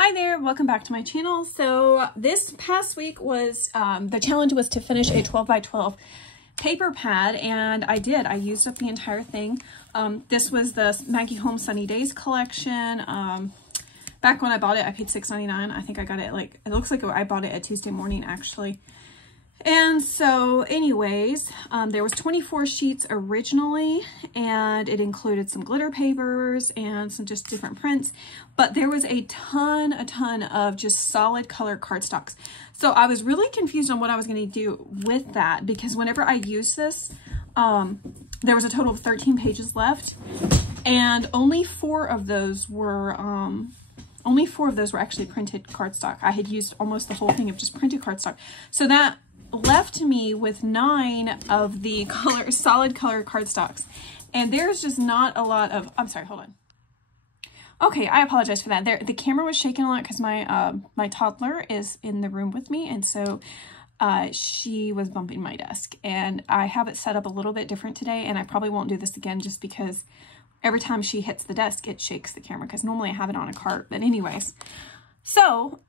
Hi there, welcome back to my channel. So this past week was, the challenge was to finish a 12 by 12 paper pad, and I did. I used up the entire thing. This was the Maggie Holmes Sunny Days collection. Back when I bought it, I paid $6.99. I think I got it it looks like I bought it at Tuesday morning actually. And so anyways, there was 24 sheets originally, and it included some glitter papers and some just different prints, but there was a ton of just solid color cardstocks. So I was really confused on what I was going to do with that, because whenever I used this, there was a total of 13 pages left, and only four of those were actually printed cardstock. I had used almost the whole thing of just printed cardstock. So that left me with 9 of the solid color cardstocks, and there's just not a lot of, I'm sorry, hold on. Okay, I apologize for that. The camera was shaking a lot because my toddler is in the room with me, and so she was bumping my desk, and I have it set up a little bit different today, and I probably won't do this again just because every time she hits the desk it shakes the camera, because normally I have it on a cart. But anyways, so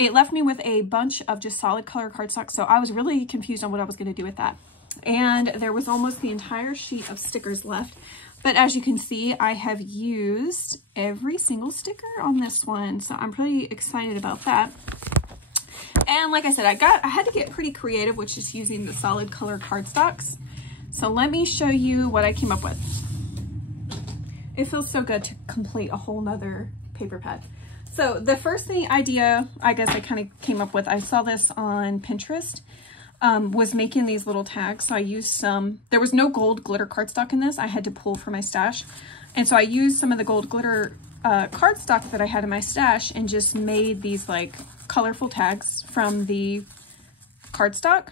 it left me with a bunch of just solid color cardstock, so I was really confused on what I was going to do with that. And there was almost the entire sheet of stickers left, but as you can see, I have used every single sticker on this one, so I'm pretty excited about that. And like I said, I had to get pretty creative, which is using the solid color cardstocks. So let me show you what I came up with. It feels so good to complete a whole nother paper pad. So the first idea, I guess I kind of came up with, I saw this on Pinterest, was making these little tags. So I used some, there was no gold glitter cardstock in this. I had to pull from my stash. And so I used some of the gold glitter cardstock that I had in my stash and just made these like colorful tags from the cardstock.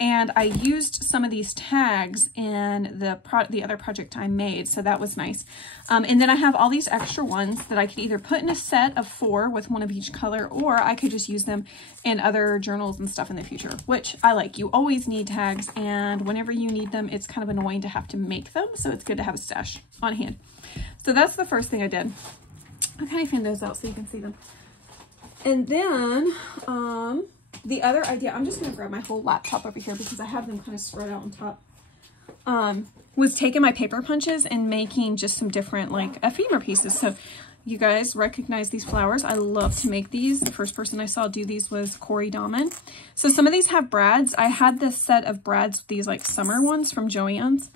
And I used some of these tags in the other project I made, so that was nice. And then I have all these extra ones that I could either put in a set of 4 with one of each color, or I could just use them in other journals and stuff in the future, which I like. You always need tags, and whenever you need them, it's kind of annoying to have to make them, so it's good to have a stash on hand. So that's the first thing I did. I'll kind of fan those out so you can see them. And then, the other idea, I'm just going to grab my whole laptop over here because I have them kind of spread out on top, was taking my paper punches and making just some different like ephemera pieces. So you guys recognize these flowers. I love to make these. The first person I saw do these was Corey Dahman. So some of these have brads. I had this set of brads with these like summer ones from Joann's.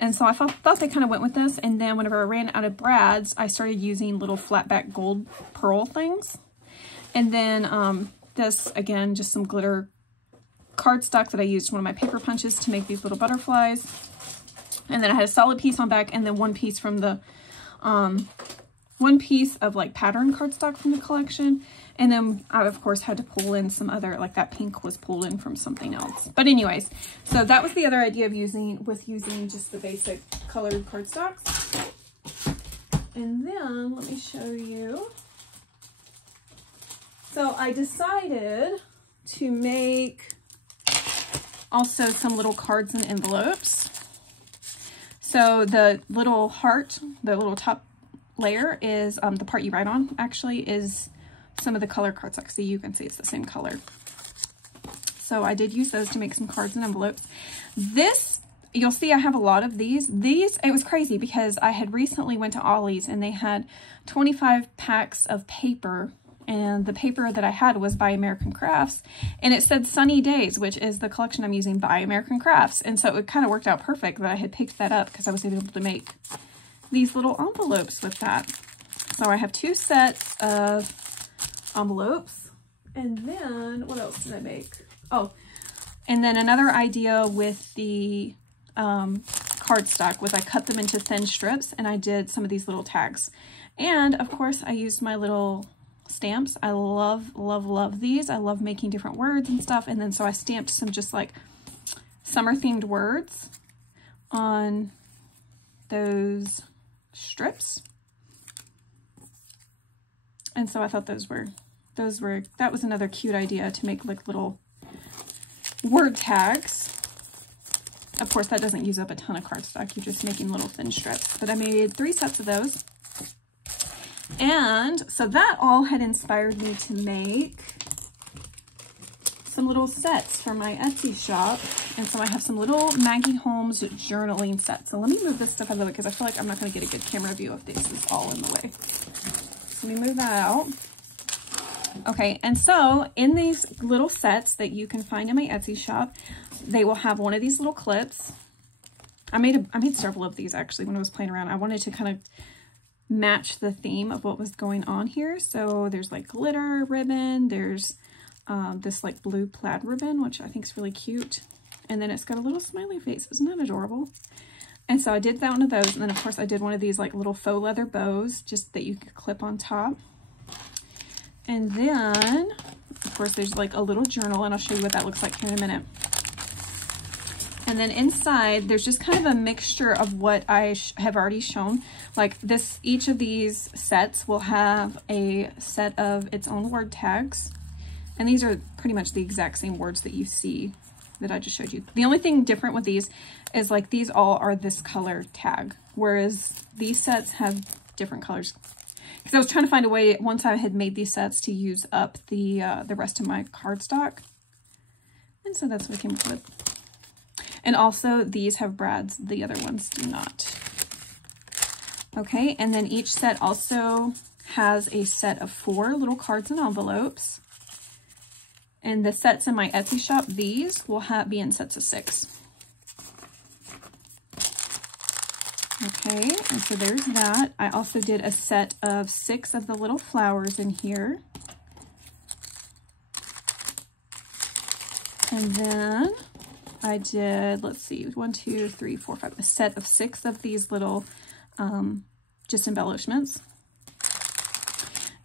And so I thought they kind of went with this. And then whenever I ran out of brads, I started using little flat back gold pearl things. And then, this, again, just some glitter cardstock that I used one of my paper punches to make these little butterflies. And then I had a solid piece on back, and then one piece from the, one piece of like pattern cardstock from the collection. And then I, of course, had to pull in some other, like that pink was pulled in from something else. But anyways, so that was the other idea of using just the basic colored cardstocks. And then, let me show you. So I decided to make also some little cards and envelopes. So the little heart, the little top layer is the part you write on, actually, is some of the color cardstock. So you can see it's the same color. So I did use those to make some cards and envelopes. This, you'll see I have a lot of these. It was crazy because I had recently went to Ollie's and they had 25 packs of paper. And the paper that I had was by American Crafts, and it said Sunny Days, which is the collection I'm using by American Crafts. And so it kind of worked out perfect that I had picked that up because I was able to make these little envelopes with that. So I have 2 sets of envelopes. And then what else did I make? Oh, and then another idea with the cardstock was I cut them into thin strips and I did some of these little tags. And of course I used my little stamps. I love these. I love making different words and stuff. And then so I stamped some just like summer themed words on those strips. And so I thought that was another cute idea to make like little word tags. Of course, that doesn't use up a ton of cardstock. You're just making little thin strips. But I made 3 sets of those. And so that all had inspired me to make some little sets for my Etsy shop. And so I have some little Maggie Holmes journaling sets. So let me move this stuff out of the way because I feel like I'm not going to get a good camera view if this is all in the way. So let me move that out. Okay, and so in these little sets that you can find in my Etsy shop, they will have one of these little clips. I made several of these actually when I was playing around. I wanted to kind of match the theme of what was going on here. So there's like glitter ribbon, there's this like blue plaid ribbon, which I think is really cute. And then it's got a little smiley face. Isn't that adorable? And so I did that one of those. And then of course I did one of these like little faux leather bows just that you could clip on top. And then of course there's like a little journal, and I'll show you what that looks like here in a minute. And then inside there's just kind of a mixture of what I have already shown. Like this, each of these sets will have a set of its own word tags. And these are pretty much the exact same words that you see that I just showed you. The only thing different with these is like these all are this color tag, whereas these sets have different colors. Because I was trying to find a way, once I had made these sets, to use up the rest of my cardstock. And so that's what I came up with. And also these have brads, the other ones do not. Okay, and then each set also has a set of 4 little cards and envelopes. And the sets in my Etsy shop, these will be in sets of 6. Okay, and so there's that. I also did a set of 6 of the little flowers in here. And then I did, let's see, 1, 2, 3, 4, 5, a set of 6 of these little just embellishments.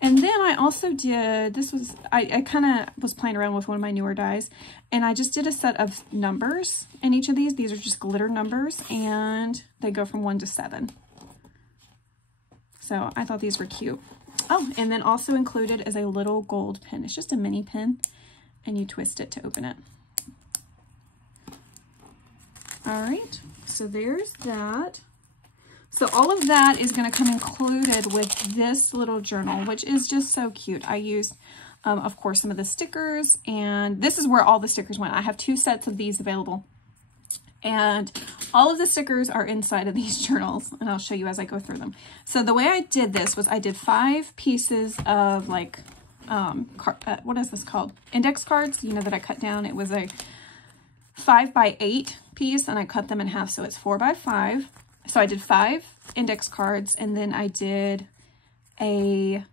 And then I also did, this was, I kind of was playing around with one of my newer dies, and I just did a set of numbers in each of these. These are just glitter numbers, and they go from 1 to 7. So I thought these were cute. Oh, and then also included is a little gold pin. It's just a mini pin, and you twist it to open it. All right, so there's that. So all of that is going to come included with this little journal, which is just so cute. I used, of course, some of the stickers, and this is where all the stickers went. I have 2 sets of these available, and all of the stickers are inside of these journals, and I'll show you as I go through them. So the way I did this was I did 5 pieces of like, what is this called? Index cards, you know, that I cut down. It was a 5 by 8 piece, and I cut them in half, so it's 4 by 5. So I did 5 index cards, and then I did a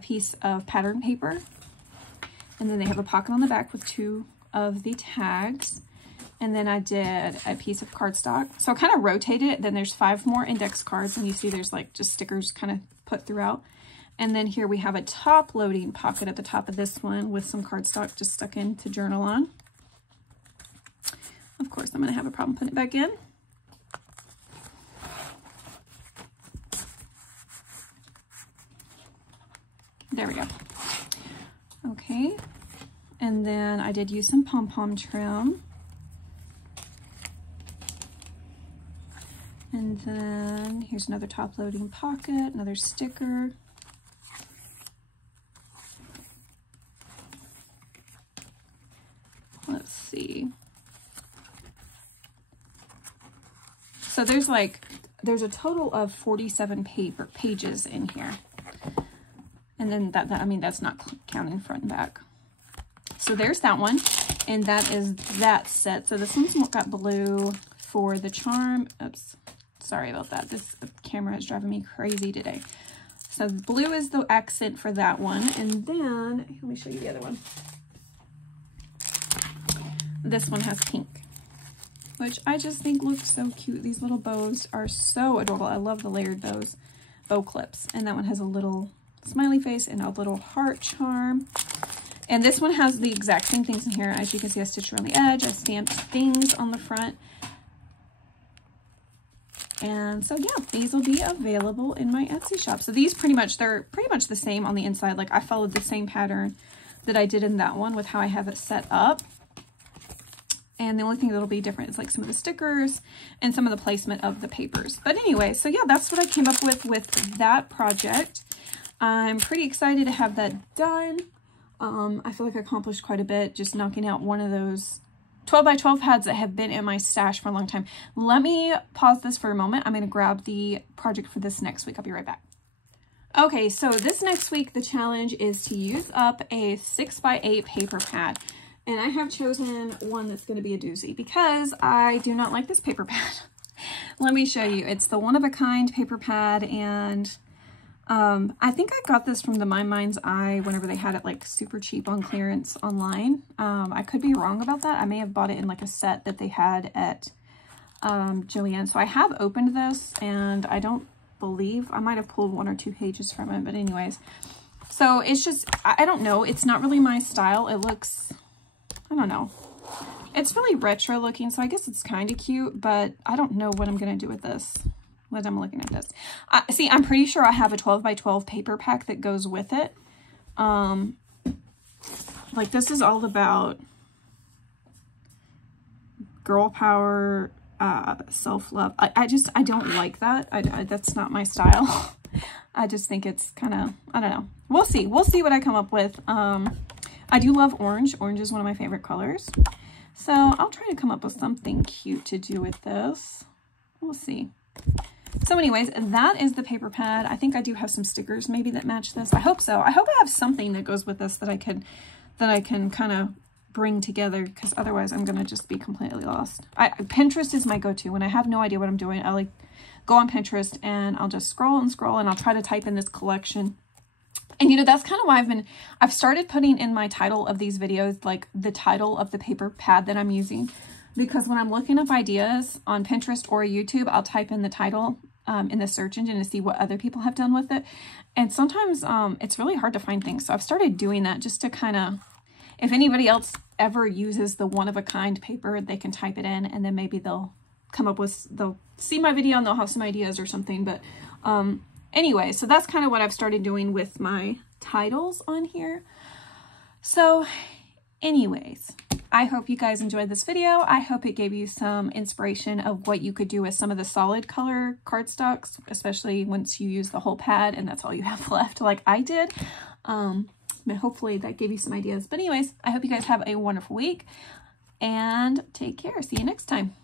piece of pattern paper, and then they have a pocket on the back with 2 of the tags, and then I did a piece of cardstock. So I kind of rotated it. Then there's 5 more index cards, and you see there's like just stickers kind of put throughout. And then here we have a top loading pocket at the top of this one with some cardstock just stuck in to journal on. Of course, I'm going to have a problem putting it back in. There we go. Okay, and then I did use some pom-pom trim. And then here's another top loading pocket, another sticker. Let's see. So there's a total of 47 pages in here. And then I mean, that's not counting front and back. So there's that one, and that is that set. So this one's got blue for the charm. Oops, sorry about that. The camera is driving me crazy today. So blue is the accent for that one. And then, let me show you the other one. This one has pink, which I just think looks so cute. These little bows are so adorable. I love the layered bow clips. And that one has a little smiley face and a little heart charm. And this one has the exact same things in here. As you can see, I stitched around the edge. I stamped things on the front. And so yeah, these will be available in my Etsy shop. So these they're pretty much the same on the inside. Like I followed the same pattern that I did in that one with how I have it set up. And the only thing that'll be different is like some of the stickers and some of the placement of the papers. But anyway, so yeah, that's what I came up with that project. I'm pretty excited to have that done. I feel like I accomplished quite a bit just knocking out one of those 12 by 12 pads that have been in my stash for a long time. Let me pause this for a moment. I'm going to grab the project for this next week. I'll be right back. Okay, so this next week, the challenge is to use up a 6 by 8 paper pad. And I have chosen one that's going to be a doozy because I do not like this paper pad. Let me show you. It's the one-of-a-kind paper pad, and I think I got this from the My Mind's Eye whenever they had it like super cheap on clearance online. I could be wrong about that. I may have bought it in like a set that they had at Joann. So I have opened this, and I don't believe I might have pulled 1 or 2 pages from it, but anyways. So it's just, I don't know. It's not really my style. It looks, I don't know. It's really retro looking, so I guess it's kind of cute, but I don't know what I'm going to do with this when I'm looking at this. See, I'm pretty sure I have a 12 by 12 paper pack that goes with it. Like this is all about girl power, self-love. I don't like that. That's not my style. I just think it's kind of, I don't know. We'll see. We'll see what I come up with. I do love orange. Orange is one of my favorite colors. So I'll try to come up with something cute to do with this. We'll see. So anyways, that is the paper pad. I think I do have some stickers maybe that match this. I hope so. I hope I have something that goes with this that I can kind of bring together, because otherwise I'm going to just be completely lost. Pinterest is my go-to. When I have no idea what I'm doing, I like go on Pinterest and I'll just scroll and scroll and I'll try to type in this collection. And you know, that's kind of why I've started putting in my title of these videos, like the title of the paper pad that I'm using, because when I'm looking up ideas on Pinterest or YouTube, I'll type in the title in the search engine to see what other people have done with it. And sometimes it's really hard to find things. So I've started doing that just to kind of, if anybody else ever uses the one-of-a-kind paper, they can type it in, and then maybe they'll come up with, they'll see my video and they'll have some ideas or something. But anyway, so that's kind of what I've started doing with my titles on here. So anyways, I hope you guys enjoyed this video. I hope it gave you some inspiration of what you could do with some of the solid color cardstocks, especially once you use the whole pad and that's all you have left like I did. But hopefully that gave you some ideas. But anyways, I hope you guys have a wonderful week and take care. See you next time.